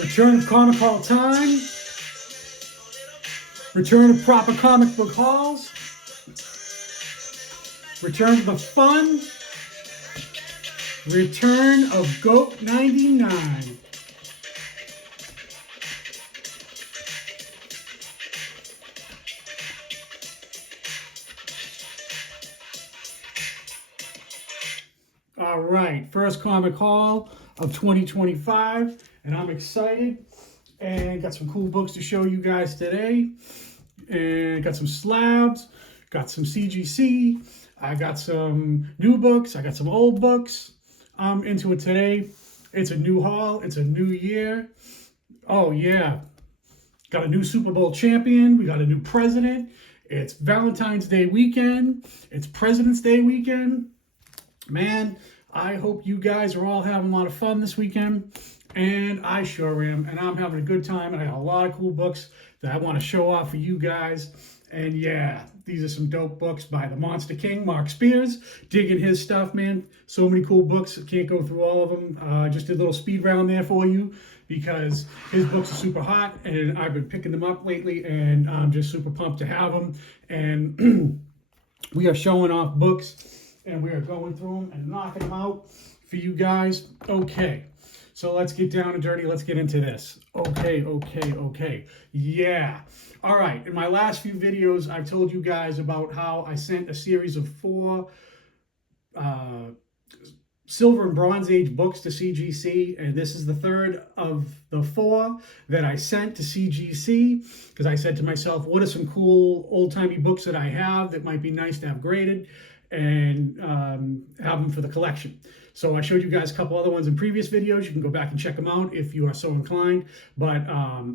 Return of Comic Hall time. Return of proper comic book halls. Return of the fun. Return of Goat 99. All right, first comic haul of 2025, and I'm excited and got some cool books to show you guys today. And got some slabs, got some CGC, I got some new books, I got some old books. I'm into it today. It's a new haul, it's a new year. Oh yeah, got a new Super Bowl champion, we got a new president. It's Valentine's Day weekend, it's President's Day weekend. Man, I hope you guys are all having a lot of fun this weekend, and I sure am, and I'm having a good time, and I got a lot of cool books that I want to show off for you guys. And yeah, these are some dope books by the Monster King, Mark Spears. Digging his stuff, man. So many cool books. Can't go through all of them. Just did a little speed round there for you because his books are super hot, and I've been picking them up lately, and I'm just super pumped to have them. And we are showing off books, and we are going through them and knocking them out for you guys. Okay. So let's get down and dirty. Let's get into this. Okay. Yeah. All right. In my last few videos, I've told you guys about how I sent a series of 4 Silver and Bronze Age books to CGC, and this is the third of the 4 that I sent to CGC because I said to myself, what are some cool old-timey books that I have that might be nice to have graded and have them for the collection. So I showed you guys a couple other ones in previous videos. You can go back and check them out if you are so inclined. But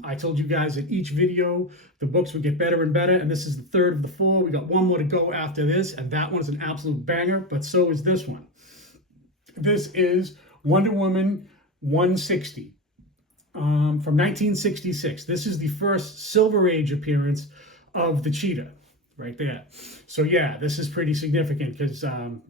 I told you guys that each video, the books would get better and better. And this is the third of the 4. We got one more to go after this. And that one is an absolute banger. But so is this one. This is Wonder Woman 160 from 1966. This is the first Silver Age appearance of the Cheetah. Right there. So yeah, this is pretty significant because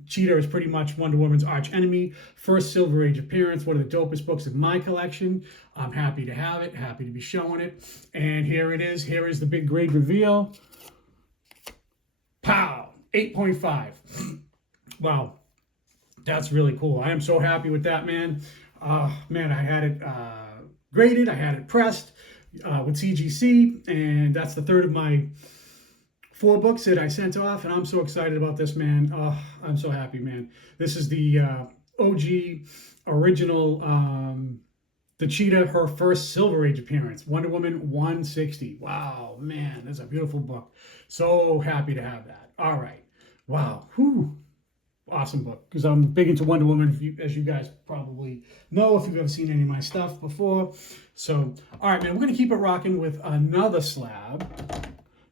Cheetah is pretty much Wonder Woman's arch enemy. First Silver Age appearance, one of the dopest books in my collection. I'm happy to have it, happy to be showing it. And here it is. Here is the big grade reveal. Pow! 8.5. Wow. That's really cool. I am so happy with that, man. Man, I had it graded. I had it pressed with CGC. And that's the third of my 4 books that I sent off, and I'm so excited about this, man. Oh, I'm so happy, man. This is the OG original, the Cheetah, her first Silver Age appearance, Wonder Woman 160. Wow, man, that's a beautiful book. So happy to have that. All right. Wow. Whew. Awesome book, because I'm big into Wonder Woman, as you guys probably know if you've ever seen any of my stuff before. So, all right, man, we're going to keep it rocking with another slab.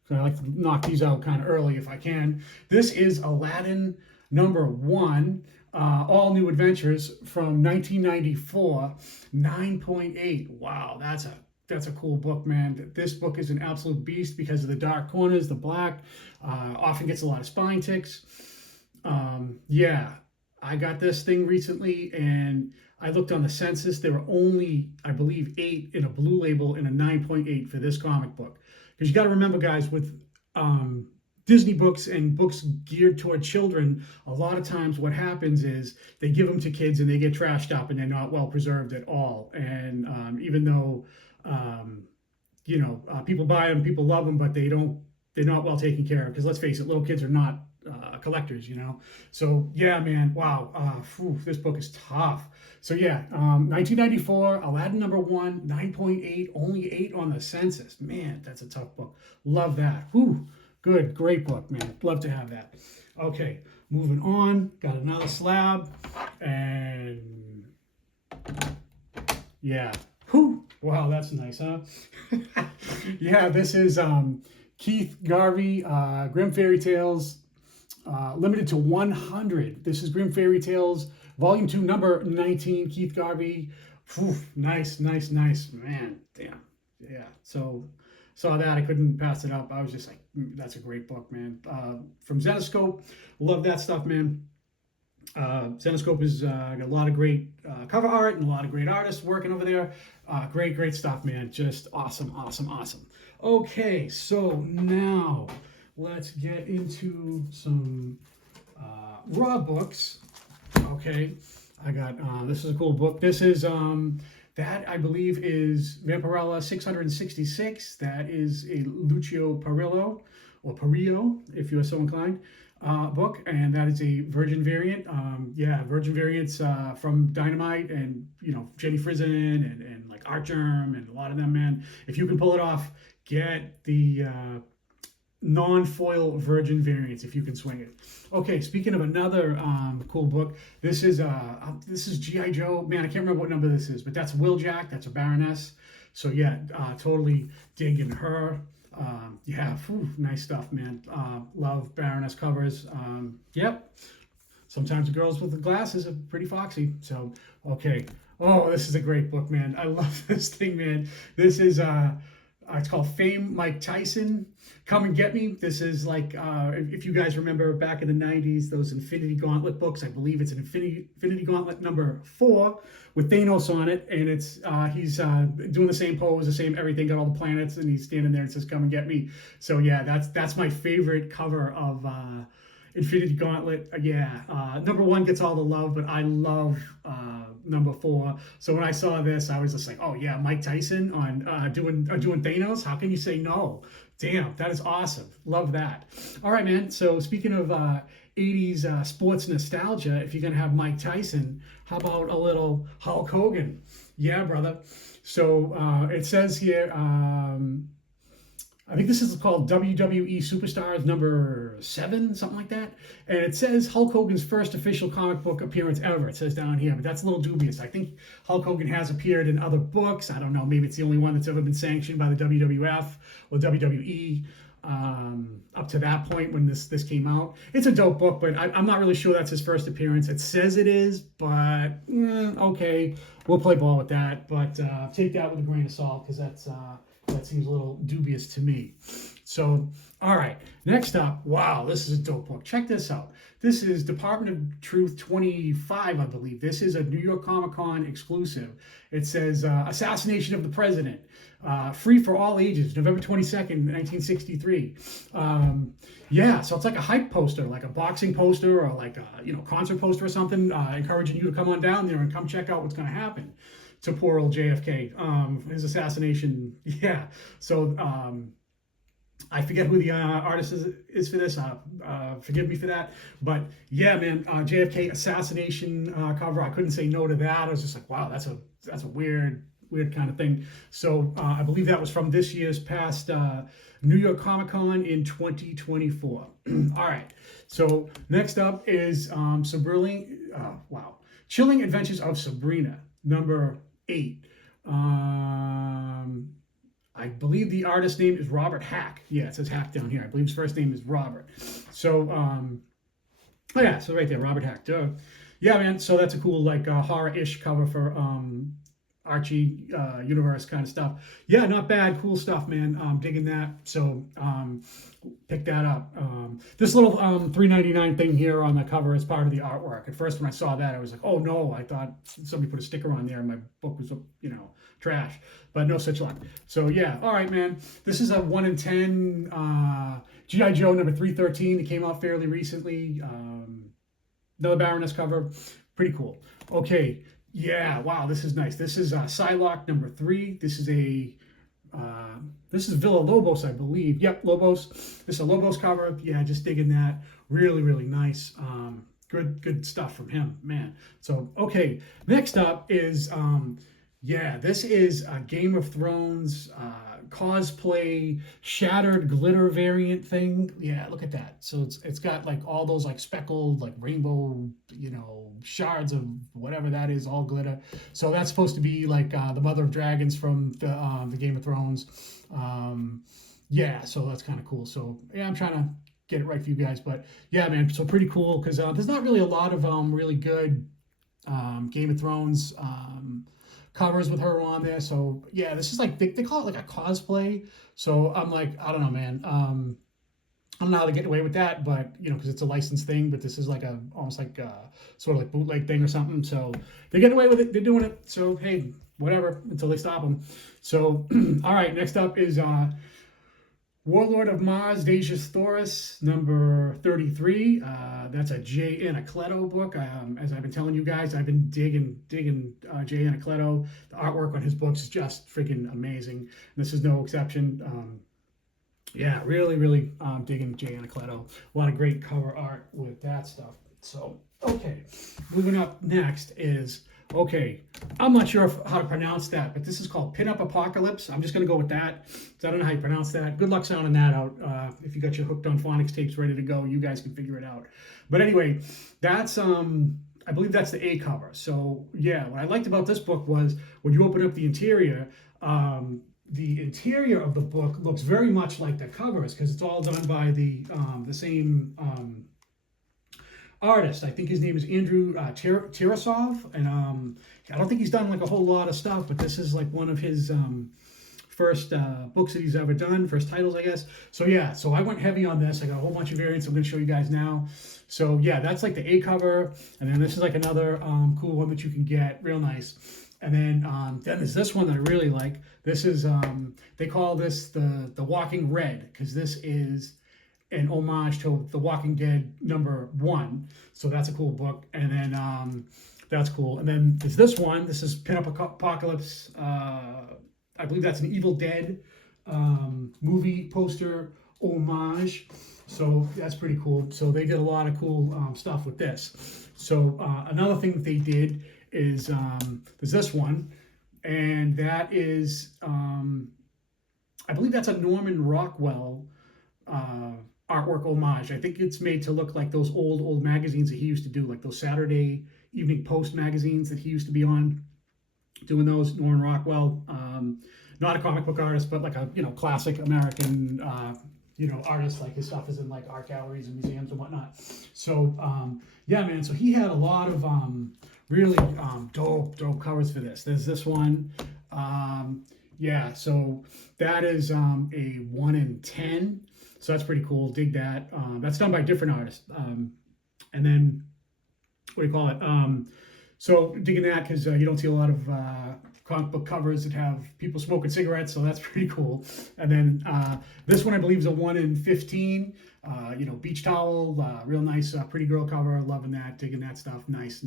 So I like to knock these out kind of early if I can. This is Aladdin #1, All New Adventures from 1994, 9.8. Wow, that's a cool book, man. This book is an absolute beast because of the dark corners, the black, often gets a lot of spine ticks. Yeah, I got this thing recently, and I looked on the census. There were only, I believe, 8 in a blue label and a 9.8 for this comic book. Because you got to remember, guys, with Disney books and books geared toward children, a lot of times what happens is they give them to kids and they get trashed up and they're not well preserved at all. And even though, people buy them, people love them, but they're not well taken care of. Because let's face it, little kids are not collectors, So yeah, man, wow, this book is tough. So yeah, 1994, Aladdin #1, 9.8, only 8 on the census. Man, that's a tough book. Love that. Whew, good, great book, man. Love to have that. Okay, moving on. Got another slab, and yeah, whew, wow, that's nice, huh? Yeah, this is Keith Garvey, Grimm Fairy Tales. Limited to 100. This is Grimm Fairy Tales, Volume 2, number 19, Keith Garvey. Whew, nice, man. Damn. Yeah. So saw that. I couldn't pass it up. I was just like, that's a great book, man. From Zenoscope. Love that stuff, man. Zenoscope has got a lot of great cover art and a lot of great artists working over there. Great stuff, man. Just awesome. Okay, so now let's get into some raw books. Okay, I got this is a cool book. This is that I believe is Vampirella 666. That is a Lucio Perillo or Perillo, if you are so inclined, book, and that is a Virgin variant. Yeah, Virgin variants from Dynamite and Jenny Frizen and like Artgerm and a lot of them, man. If you can pull it off, get the non-foil Virgin variants if you can swing it. Okay, speaking of another cool book, this is G.I. Joe. Man, I can't remember what number this is, but that's Wheeljack. That's a Baroness. So yeah, totally digging her. Yeah, nice stuff, man. Love Baroness covers. Yep. Sometimes the girls with the glasses are pretty foxy. So okay. Oh, this is a great book, man. I love this thing, man. This is it's called Fame Mike Tyson. Come and Get Me. This is like, if you guys remember back in the 90s, those Infinity Gauntlet books. I believe it's an Infinity Gauntlet number 4 with Thanos on it. And it's he's doing the same pose, the same everything, got all the planets, and he's standing there and says, come and get me. So yeah, that's my favorite cover of Infinity Gauntlet. Yeah, number 1 gets all the love, but I love number 4. So when I saw this, I was just like, oh yeah, Mike Tyson on doing Thanos. How can you say no? Damn, that is awesome. Love that. All right, man. So speaking of 80s sports nostalgia, if you're gonna have Mike Tyson, how about a little Hulk Hogan? Yeah, brother. So it says here. I think this is called WWE Superstars number 7, something like that. And it says Hulk Hogan's first official comic book appearance ever. It says down here, but that's a little dubious. I think Hulk Hogan has appeared in other books. I don't know. Maybe it's the only one that's ever been sanctioned by the WWF or WWE up to that point when this came out. It's a dope book, but I'm not really sure that's his first appearance. It says it is, but okay, we'll play ball with that. But take that with a grain of salt because that seems a little dubious to me. So, all right. Next up, wow, this is a dope book. Check this out. This is Department of Truth 25, I believe. This is a New York Comic Con exclusive. It says Assassination of the President. Free for all ages, November 22nd, 1963. Yeah, so it's like a hype poster, like a boxing poster or like a concert poster or something, encouraging you to come on down there and come check out what's going to happen to poor old JFK, his assassination. Yeah. So I forget who the artist is for this. Forgive me for that. But yeah, man, JFK assassination cover. I couldn't say no to that. I was just like, wow, that's a weird kind of thing. So I believe that was from this year's past New York Comic Con in 2024. All right. So next up is Chilling Adventures of Sabrina, number 8. I believe the artist name is Robert Hack. Yeah, it says Hack down here. I believe his first name is Robert. So, oh yeah, so right there, Robert Hack. Duh. Yeah, man. So that's a cool like horror-ish cover for Archie universe kind of stuff. Yeah, not bad. Cool stuff, man. Digging that. So pick that up. This little $3.99 thing here on the cover is part of the artwork. At first, when I saw that, I was like, oh no, I thought somebody put a sticker on there and my book was, trash. But no such luck. So yeah, all right, man. This is a 1 in 10 G.I. Joe number 313. It came out fairly recently. Another Baroness cover. Pretty cool. Okay. Yeah, wow, this is nice. This is Psylocke number 3. This is Villa Lobos, I believe. Yep, Lobos. This is a Lobos cover. Yeah, just digging that. Really, really nice. Good stuff from him, man. So, okay, next up is, this is a Game of Thrones cosplay shattered glitter variant thing. Yeah, look at that. So it's got like all those like speckled like rainbow shards of whatever that is, all glitter. So that's supposed to be like the mother of dragons from the Game of Thrones. Yeah, so that's kind of cool. So yeah, I'm trying to get it right for you guys, but yeah, man, so pretty cool because there's not really a lot of really good Game of Thrones covers with her on there. So yeah, this is like they call it like a cosplay. So I'm like, I don't know, man. I don't know how they get away with that, but because it's a licensed thing. But this is like a almost like sort of like bootleg thing or something. So they're getting away with it. They're doing it. So hey, whatever until they stop them. So all right, next up is Warlord of Mars, Deja's Thoris, number 33. That's a Jay Anacleto book. As I've been telling you guys, I've been digging Jay Anacleto. The artwork on his books is just freaking amazing. This is no exception. Yeah, really digging Jay Anacleto. A lot of great cover art with that stuff. So, okay, moving up next is, okay, I'm not sure how to pronounce that, but this is called Pinupocalypse. I'm just going to go with that. So I don't know how you pronounce that. Good luck sounding that out. If you got your Hooked on Phonics tapes ready to go, you guys can figure it out. But anyway, that's I believe that's the A cover. So yeah, what I liked about this book was when you open up the interior of the book looks very much like the covers because it's all done by the same artist. I think his name is Andrew Tarasov, and I don't think he's done like a whole lot of stuff, but this is like one of his first books that he's ever done, first titles, I guess. So yeah, so I went heavy on this. I got a whole bunch of variants I'm going to show you guys now. So yeah, that's like the A cover, and then this is like another cool one that you can get, real nice. And then there's this one that I really like. This is they call this the Walking Red because this is an homage to The Walking Dead #1. So that's a cool book. And then that's cool. And then there's this one. This is Pinupocalypse. I believe that's an Evil Dead movie poster homage. So that's pretty cool. So they did a lot of cool stuff with this. So another thing that they did is there's this one, and that is I believe that's a Norman Rockwell artwork homage. I think it's made to look like those old magazines that he used to do, like those Saturday Evening Post magazines that he used to be on, doing those. Norman Rockwell, not a comic book artist, but like a classic American artist. Like his stuff is in like art galleries and museums and whatnot. So yeah, man. So he had a lot of really dope covers for this. There's this one. Yeah, so that is a 1 in 10. So that's pretty cool. Dig that. That's done by different artists. And then, what do you call it? So digging that because you don't see a lot of comic book covers that have people smoking cigarettes, so that's pretty cool. And then this one I believe is a 1 in 15. Beach towel, real nice, pretty girl cover. Loving that, digging that stuff. Nice.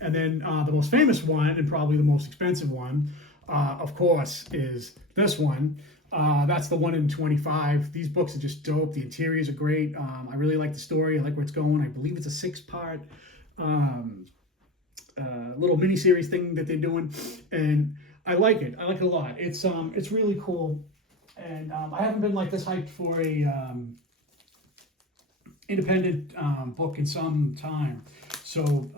And then the most famous one and probably the most expensive one, of course, is this one. That's the 1 in 25. These books are just dope. The interiors are great. I really like the story. I like where it's going. I believe it's a 6-part little mini series thing that they're doing, and I like it. I like it a lot. It's really cool, and I haven't been like this hyped for a independent book in some time. So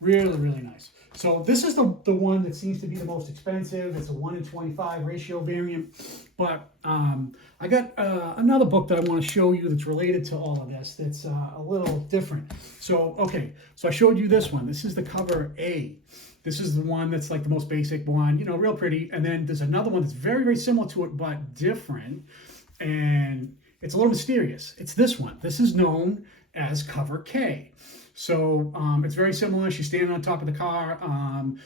really nice. So this is the one that seems to be the most expensive. It's a 1 in 25 ratio variant. But I got another book that I want to show you that's related to all of this that's a little different. So, okay, so I showed you this one. This is the cover A. This is the one that's like the most basic one, real pretty. And then there's another one that's very similar to it, but different. And it's a little mysterious. It's this one. This is known as cover K. So it's very similar. She's standing on top of the car.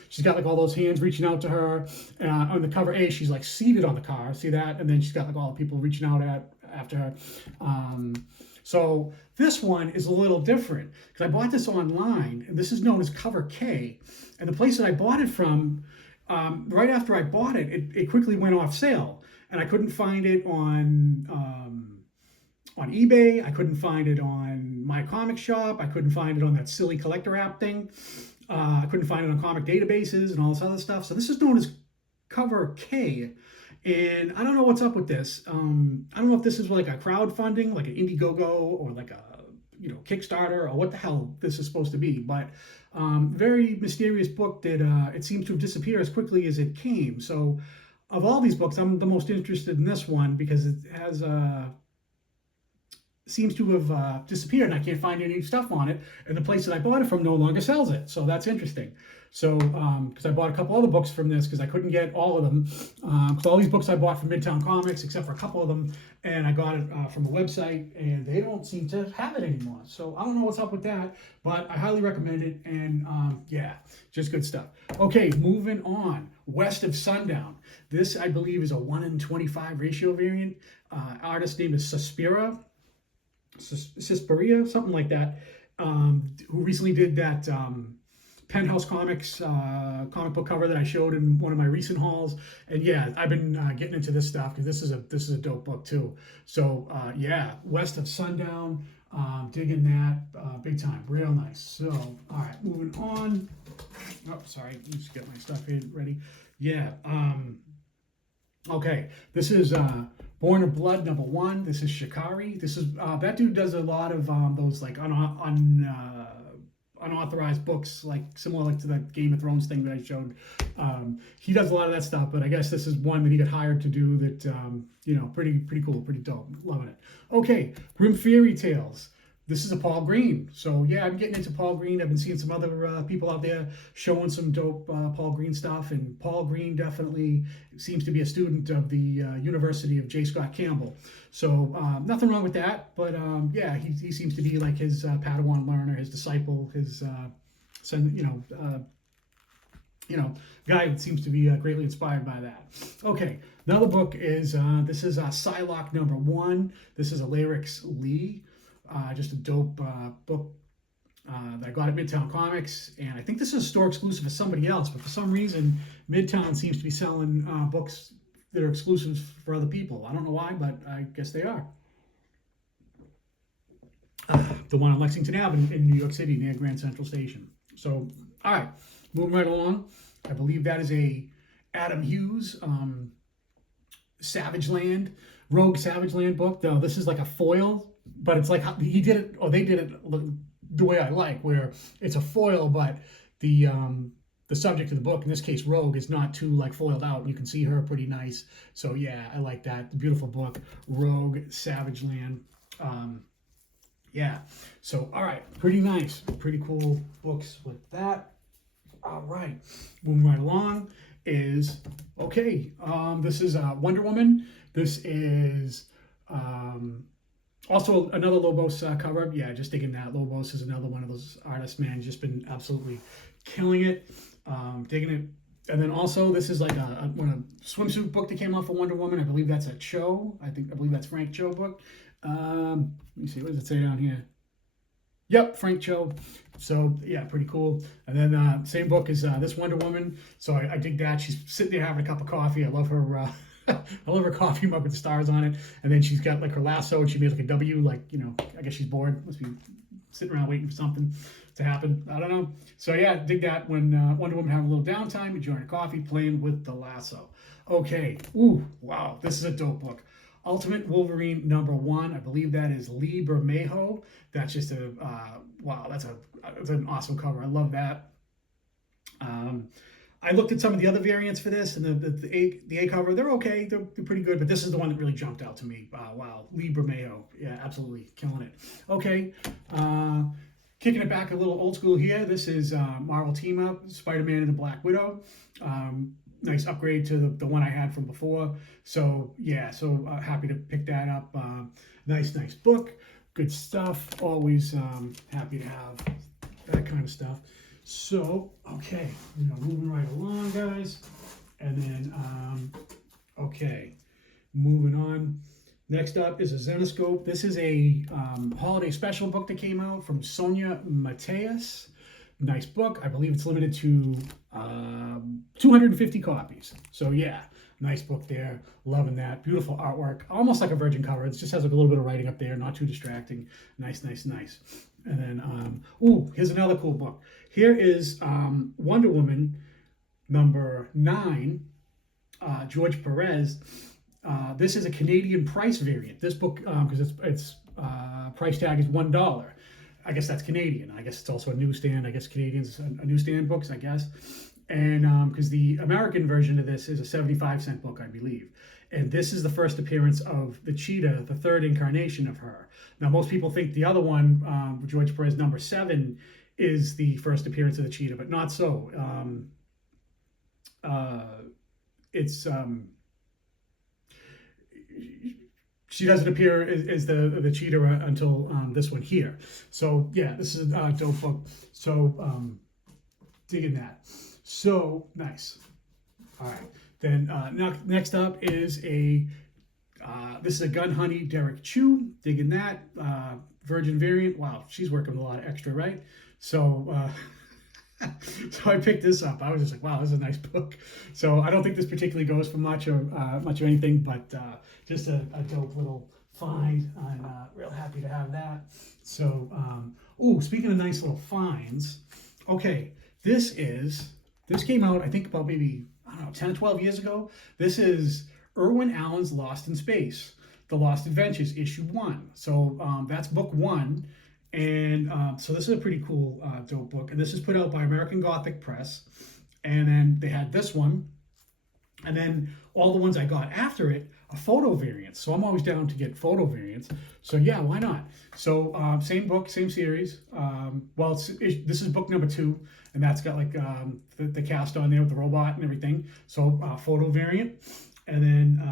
She's got like all those hands reaching out to her. On the cover A, she's like seated on the car. See that? And then she's got like all the people reaching out after her. So this one is a little different because I bought this online, and this is known as cover K. And the place that I bought it from, right after I bought it, it quickly went off sale, and I couldn't find it on eBay. I couldn't find it on my comic shop. I couldn't find it on that silly collector app thing. I couldn't find it on comic databases and all this other stuff. So this is known as cover K. And I don't know what's up with this. I don't know if this is like a crowdfunding, like an Indiegogo or like a Kickstarter, or what the hell this is supposed to be. But very mysterious book that it seems to have disappeared as quickly as it came. So of all these books, I'm the most interested in this one because it has seems to have disappeared, and I can't find any stuff on it. And the place that I bought it from no longer sells it. So that's interesting. So, because I bought a couple other books from this because I couldn't get all of them. Because all these books I bought from Midtown Comics, except for a couple of them, and I got it from a website, and they don't seem to have it anymore. So I don't know what's up with that, but I highly recommend it. And yeah, just good stuff. Okay, moving on. West of Sundown. This, I believe, is a 1:25 ratio variant. Artist name is Suspiria, something like that, who recently did that Penthouse Comics comic book cover that I showed in one of my recent hauls. And yeah, I've been getting into this stuff because this is a dope book too. So yeah, West of Sundown, digging that big time, real nice. So all right, moving on. Oh, sorry, just get my stuff here ready. Yeah. Okay, this is Born of Blood #1. This is Shikari. This is that dude does a lot of those like unauthorized books, like similar like to the Game of Thrones thing that I showed. He does a lot of that stuff, but I guess this is one that he got hired to do that, you know, pretty cool, pretty dope. Loving it. Okay, Grim Fairy Tales. This is a Paul Green. So yeah, I'm getting into Paul Green. I've been seeing some other people out there showing some dope Paul Green stuff, and Paul Green definitely seems to be a student of the University of J. Scott Campbell. So nothing wrong with that, but yeah, he seems to be like his Padawan learner, his disciple, his guy that seems to be greatly inspired by that. Okay, another book is this is Psylocke #1. This is a Lyrics Lee. Just a dope book that I got at Midtown Comics, and I think this is a store exclusive for somebody else, but for some reason Midtown seems to be selling books that are exclusives for other people. I don't know why, but I guess they are. The one on Lexington Avenue in New York City near Grand Central Station. So, all right, moving right along. I believe that is a Adam Hughes Savage Land, Rogue Savage Land book. Though this is like a foil, but it's like he did it, or they did it the way I like, where it's a foil, but the subject of the book, in this case Rogue, is not too like foiled out, and you can see her pretty nice. So yeah, I like that. Beautiful book, Rogue Savage Land. Yeah, so all right, pretty nice, pretty cool books with that. All right, moving right along is okay. This is Wonder Woman. This is also another Lobos cover. Yeah, just digging that. Lobos is another one of those artists, man. Just been absolutely killing it, digging it. And then also this is like a swimsuit book that came out for Wonder Woman. I believe that's a Cho. I believe that's Frank Cho book. Let me see, what does it say down here? Yep, Frank Cho. So yeah, pretty cool. And then same book as this Wonder Woman. So I dig that. She's sitting there having a cup of coffee. I love her. I love her coffee mug with the stars on it. And then she's got like her lasso, and she made like a W. Like, you know, I guess she's bored. Must be sitting around waiting for something to happen. I don't know. So yeah, dig that. When Wonder Woman having a little downtime, enjoying her coffee, playing with the lasso. Okay. Ooh, wow. This is a dope book. Ultimate Wolverine #1. I believe that is Lee Bermejo. That's just a wow. That's an awesome cover. I love that. I looked at some of the other variants for this, and the A cover. They're okay. They're pretty good, but this is the one that really jumped out to me. Wow, Lee Bermejo. Yeah, absolutely killing it. Okay. Kicking it back a little old school here. This is Marvel Team Up, Spider-Man and the Black Widow. Nice upgrade to the one I had from before. So yeah, so happy to pick that up. Nice book, good stuff. Always happy to have that kind of stuff. So okay, moving right along, guys, and then okay, moving on. Next up is a Zenoscope. This is a holiday special book that came out from Sonia Mateus. Nice book. I believe it's limited to 250 copies. So yeah, nice book there. Loving that. Beautiful artwork. Almost like a virgin cover. It just has like a little bit of writing up there. Not too distracting. Nice. And then, here's another cool book. Here is Wonder Woman #9, George Perez. This is a Canadian price variant. This book, because its price tag is $1. I guess that's Canadian. I guess it's also a newsstand. I guess Canadians a newsstand books, I guess. And because the American version of this is a 75-cent book, I believe. And this is the first appearance of the cheetah, the third incarnation of her. Now, most people think the other one, George Perez number 7, is the first appearance of the cheetah, but not so. It's she doesn't appear as the cheetah until this one here. So yeah, this is a dope book. So digging that. So nice. All right. Then next up is this is a Gun Honey Derek Chew. Digging that. Virgin variant. Wow, she's working with a lot of extra, right? So so I picked this up. I was just like, wow, this is a nice book. So I don't think this particularly goes for much or anything, but just a dope little find. I'm real happy to have that. So, speaking of nice little finds, okay, this came out, I think about maybe, I don't know, 10 or 12 years ago. This is Irwin Allen's Lost in Space, The Lost Adventures, issue 1. So that's book 1. And so this is a pretty cool, dope book. And this is put out by American Gothic Press. And then they had this one. And then all the ones I got after it are photo variants. So I'm always down to get photo variants. So yeah, why not? So same book, same series. This is book number 2. And that's got like the cast on there with the robot and everything. So photo variant. And then,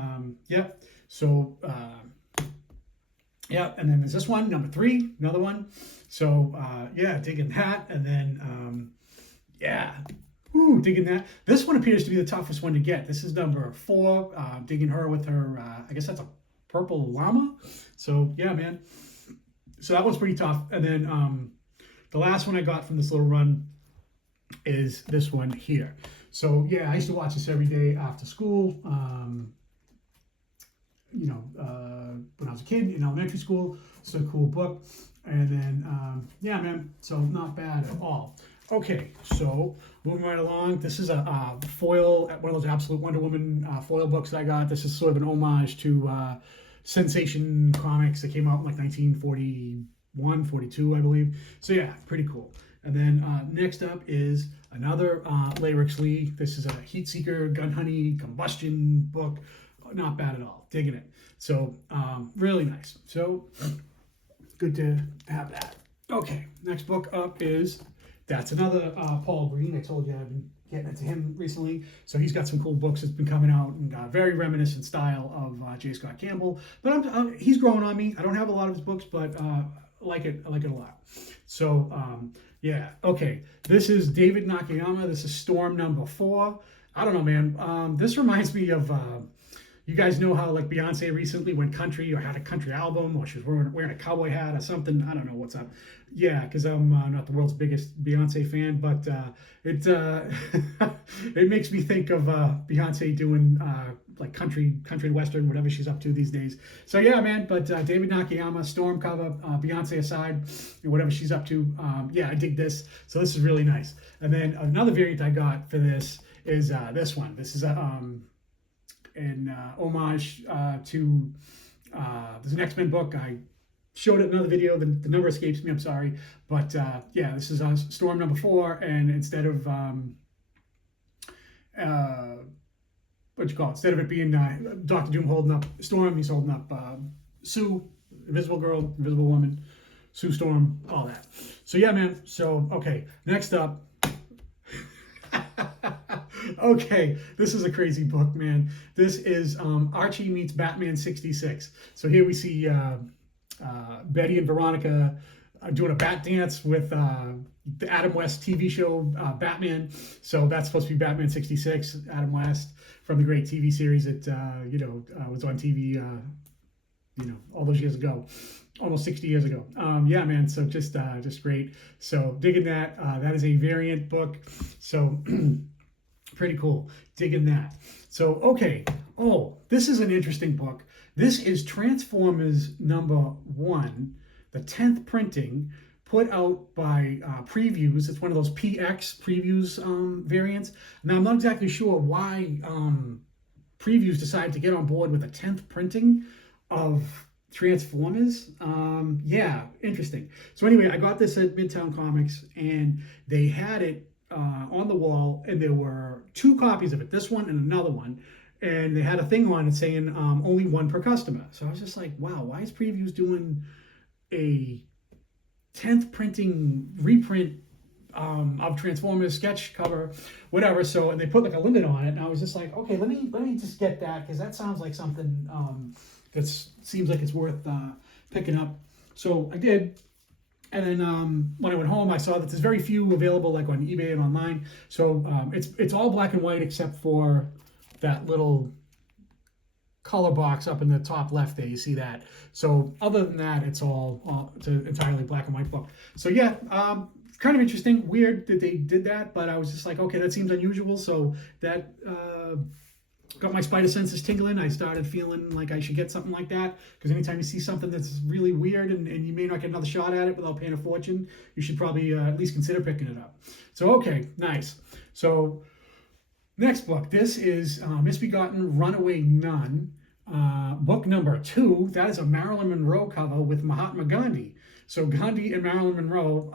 and then there's this one, number 3, another one. So, digging that. And then, digging that. This one appears to be the toughest one to get. This is number 4, digging her with her, I guess that's a purple llama. So, yeah, man. So that one's pretty tough. And then the last one I got from this little run is this one here. So, yeah, I used to watch this every day after school. When I was a kid in elementary school. It's a cool book. And then, man, so not bad at all. Okay, so moving right along. This is a foil, one of those Absolute Wonder Woman foil books I got. This is sort of an homage to Sensation Comics that came out in like 1941, 42, I believe. So yeah, pretty cool. And then next up is another Layrix Lee. This is a Heat Seeker, Gun Honey, Combustion book. Not bad at all. Digging it. So really nice. So good to have that. Okay, next book up is, that's another Paul Green. I told you I've been getting into him recently. So he's got some cool books that's been coming out and very reminiscent style of J. Scott Campbell. But he's growing on me. I don't have a lot of his books, but I like it a lot. So okay. This is David Nakayama. This is Storm number 4. I don't know, man. This reminds me of you guys know how like Beyonce recently went country or had a country album, or she was wearing a cowboy hat or something. I don't know what's up. Yeah, because I'm not the world's biggest Beyonce fan, but it it makes me think of Beyonce doing like country western, whatever she's up to these days. So yeah, man. But David Nakayama, Storm cover, Beyonce aside, whatever she's up to. I dig this. So this is really nice. And then another variant I got for this is this one. This is a in homage to there's an X-Men book. I showed it in another video. The number escapes me. I'm sorry, but this is Storm number 4, and instead of instead of it being Doctor Doom holding up Storm, he's holding up Sue, Invisible Girl, Invisible Woman, Sue Storm, all that. So yeah, man. So okay, next up. Okay, this is a crazy book, man. This is Archie meets Batman 66. So here we see Betty and Veronica doing a bat dance with the Adam West TV show Batman. So that's supposed to be Batman 66, Adam West from the great TV series that was on TV all those years ago, almost 60 years ago. Yeah, man. So just great. So digging that. That is a variant book. So pretty cool. Digging that. So, okay. Oh, this is an interesting book. This is Transformers number 1, the 10th printing, put out by Previews. It's one of those PX Previews variants. Now, I'm not exactly sure why Previews decided to get on board with a 10th printing of Transformers. Interesting. So anyway, I got this at Midtown Comics, and they had it on the wall, and there were 2 copies of it, this one and another one, and they had a thing on it saying only 1 per customer. So I was just like, wow, why is Previews doing a 10th printing reprint of Transformers sketch cover, whatever. So, and they put like a limit on it, and I was just like, okay, let me just get that, because that sounds like something that seems like it's worth picking up. So I did. And then when I went home, I saw that there's very few available, like on eBay and online. So it's all black and white except for that little color box up in the top left there. You see that. So other than that, it's it's an entirely black and white book. So yeah, kind of interesting, weird that they did that, but I was just like, okay, that seems unusual. So that got my spider senses tingling. I started feeling like I should get something like that, because anytime you see something that's really weird and you may not get another shot at it without paying a fortune, you should probably at least consider picking it up. So okay, nice. So next book, this is Misbegotten Runaway Nun, book number 2. That is a Marilyn Monroe cover with Mahatma Gandhi. So Gandhi and Marilyn Monroe,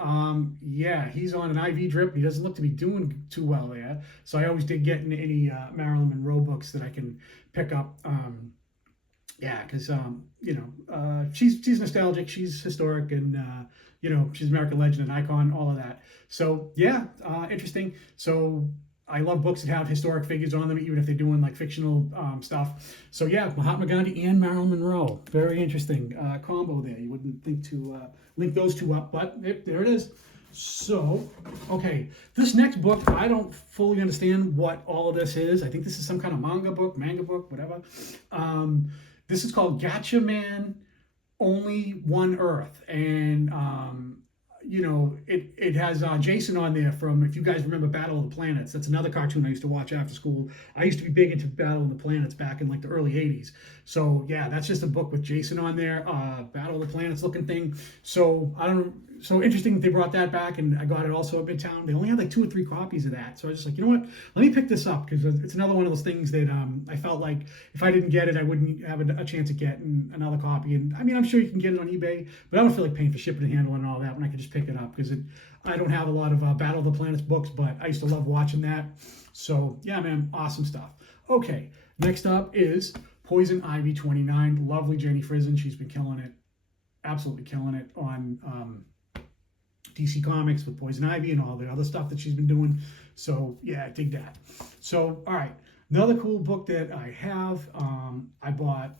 yeah, he's on an IV drip. He doesn't look to be doing too well there. So I always did get in any Marilyn Monroe books that I can pick up. Yeah, because you know, she's nostalgic, she's historic, and you know, she's an American legend, an icon, all of that. So yeah, interesting. So I love books that have historic figures on them, even if they're doing like fictional stuff. So yeah, Mahatma Gandhi and Marilyn Monroe. Very interesting combo there. You wouldn't think to link those 2 up, but there it is. So, okay, this next book, I don't fully understand what all of this is. I think this is some kind of manga book, whatever. This is called Gotcha Man, Only One Earth. And you know, it has Jason on there from, if you guys remember, Battle of the Planets. That's another cartoon I used to watch after school. I used to be big into Battle of the Planets back in like the early 80s. So yeah, that's just a book with Jason on there, Battle of the Planets looking thing. So I don't know. So interesting that they brought that back, and I got it also at Midtown. They only had like 2 or 3 copies of that. So I was just like, you know what? Let me pick this up, because it's another one of those things that I felt like if I didn't get it, I wouldn't have a chance of getting another copy. And I mean, I'm sure you can get it on eBay, but I don't feel like paying for shipping and handling and all that when I could just pick it up, because I don't have a lot of Battle of the Planets books, but I used to love watching that. So yeah, man, awesome stuff. Okay, next up is Poison Ivy 29. Lovely Jenny Frison. She's been killing it, absolutely killing it on DC Comics with Poison Ivy and all the other stuff that she's been doing. So yeah, dig that. So all right, another cool book that I have, I bought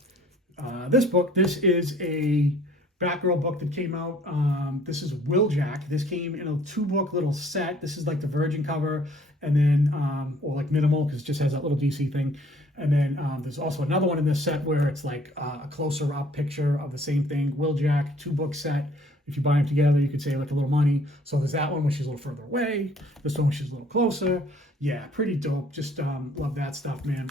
this book. This is a Batgirl book that came out. This is Wheeljack. This came in a 2-book little set. This is like the Virgin cover, and then or like minimal, because it just has that little DC thing. And then there's also another one in this set where it's like a closer up picture of the same thing. Wheeljack, 2-book set. If you buy them together, you could save like a little money. So there's that one where she's a little further away. This one where she's a little closer. Yeah, pretty dope. Just love that stuff, man.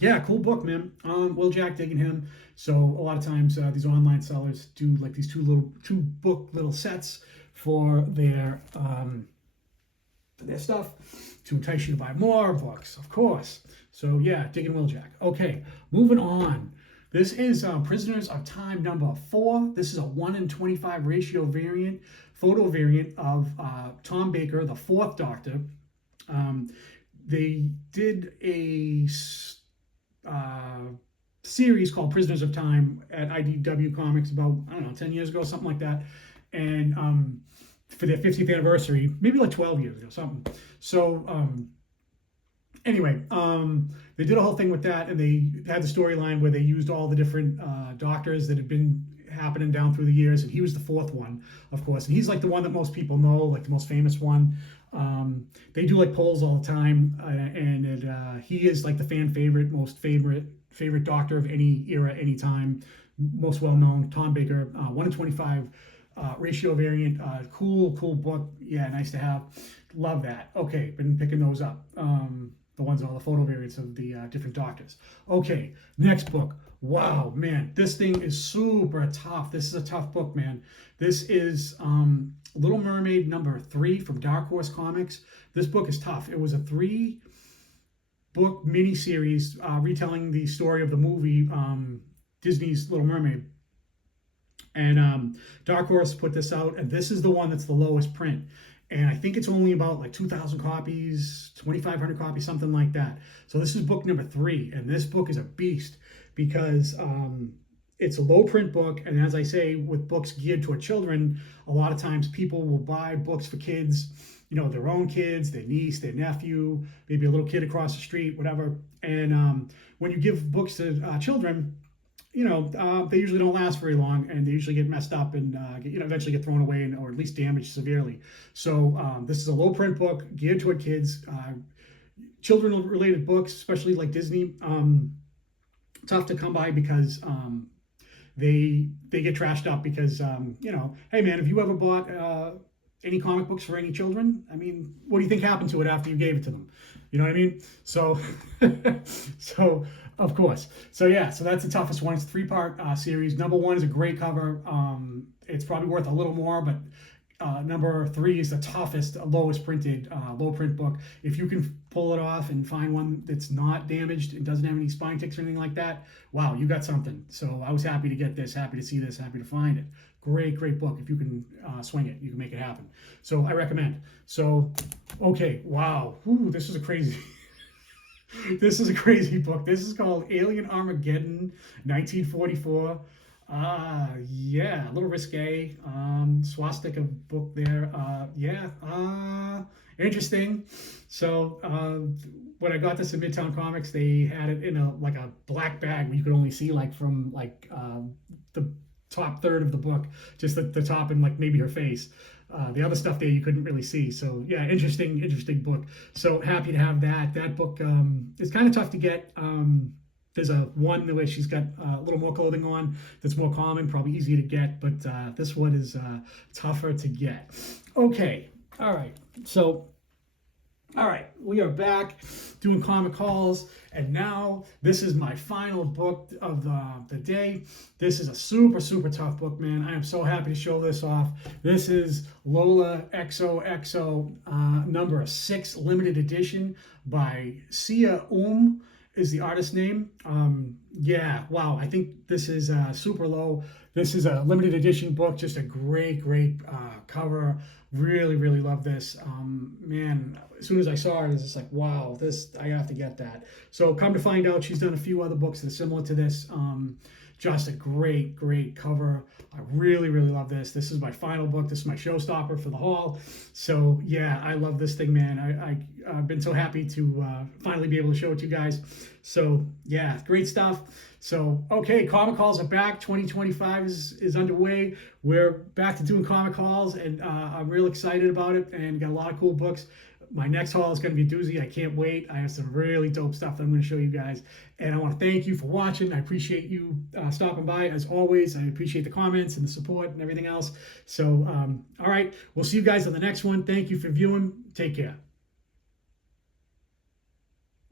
Yeah, cool book, man. Wheeljack, digging him. So a lot of times these online sellers do like these 2-book little sets for their stuff to entice you to buy more books, of course. So yeah, digging Wheeljack. Okay, moving on. This is Prisoners of Time number 4. This is a 1:25 ratio variant, photo variant of Tom Baker, the 4th Doctor. They did a series called Prisoners of Time at IDW Comics about, I don't know, 10 years ago, something like that. And for their 50th anniversary, maybe like 12 years ago, something. So anyway, they did a whole thing with that, and they had the storyline where they used all the different doctors that had been happening down through the years, and he was the 4th one, of course, and he's like the one that most people know, like the most famous one. They do like polls all the time, and he is like the fan favorite, most favorite doctor of any era, any time, most well known. Tom Baker, 1:25 ratio variant, cool book. Yeah, nice to have. Love that. Okay, been picking those up. The ones on all the photo variants of the different doctors. Okay, next book. Wow, man, this thing is super tough. This is a tough book, man. This is Little Mermaid number 3 from Dark Horse Comics. This book is tough. It was a 3-book miniseries retelling the story of the movie Disney's Little Mermaid. And Dark Horse put this out, and this is the one that's the lowest print. and I think it's only about like 2,000 copies, 2,500 copies, something like that. So this is book number 3, and this book is a beast because it's a low print book, and as I say, with books geared toward children, a lot of times people will buy books for kids, you know, their own kids, their niece, their nephew, maybe a little kid across the street, whatever. And when you give books to children, you know, they usually don't last very long, and they usually get messed up and eventually get thrown away or at least damaged severely. So this is a low print book geared toward kids, children related books, especially like Disney. Tough to come by because they get trashed up because hey man, have you ever bought any comic books for any children? I mean, what do you think happened to it after you gave it to them? You know what I mean? So so of course. So yeah, so that's the toughest one. It's a 3-part series. Number 1 is a great cover. It's probably worth a little more, but number 3 is the toughest, lowest printed, low print book. If you can pull it off and find one that's not damaged and doesn't have any spine ticks or anything like that, wow, you got something. So I was happy to get this, happy to see this, happy to find it. Great, great book. If you can swing it, you can make it happen. So I recommend. So, okay, wow. Ooh, this is a crazy... This is a crazy book. This is called Alien Armageddon, 1944. Yeah, a little risque. Swastika book there. Interesting. So when I got this in Midtown Comics, they had it in a black bag where you could only see like from the top third of the book, just the top and like maybe her face. The other stuff there you couldn't really see. So yeah, interesting book. So happy to have that. That book is kind of tough to get. There's a one where she's got a little more clothing on that's more common, probably easier to get, but this one is tougher to get. Okay, all right. So, all right, we are back doing comic hauls, and now this is my final book of the day. This is a super tough book, man. I am so happy to show this off. This is Lola XOXO number 6 limited edition by Sia is the artist name. Yeah, wow, I think this is super low. This is a limited edition book, just a great cover. Really love this. Man, as soon as I saw it, I was just like, wow, I have to get that. So come to find out, she's done a few other books that are similar to this. Just a great cover. I really love this. This is my final book. This is my showstopper for the haul. So yeah, I love this thing, man. I've been so happy to finally be able to show it to you guys. So yeah, great stuff. So okay, comic hauls are back. 2025 is underway. We're back to doing comic hauls, and I'm real excited about it, and got a lot of cool books. My next haul is going to be a doozy. I can't wait. I have some really dope stuff that I'm going to show you guys. And I want to thank you for watching. I appreciate you stopping by. As always, I appreciate the comments and the support and everything else. So, all right. We'll see you guys on the next one. Thank you for viewing. Take care.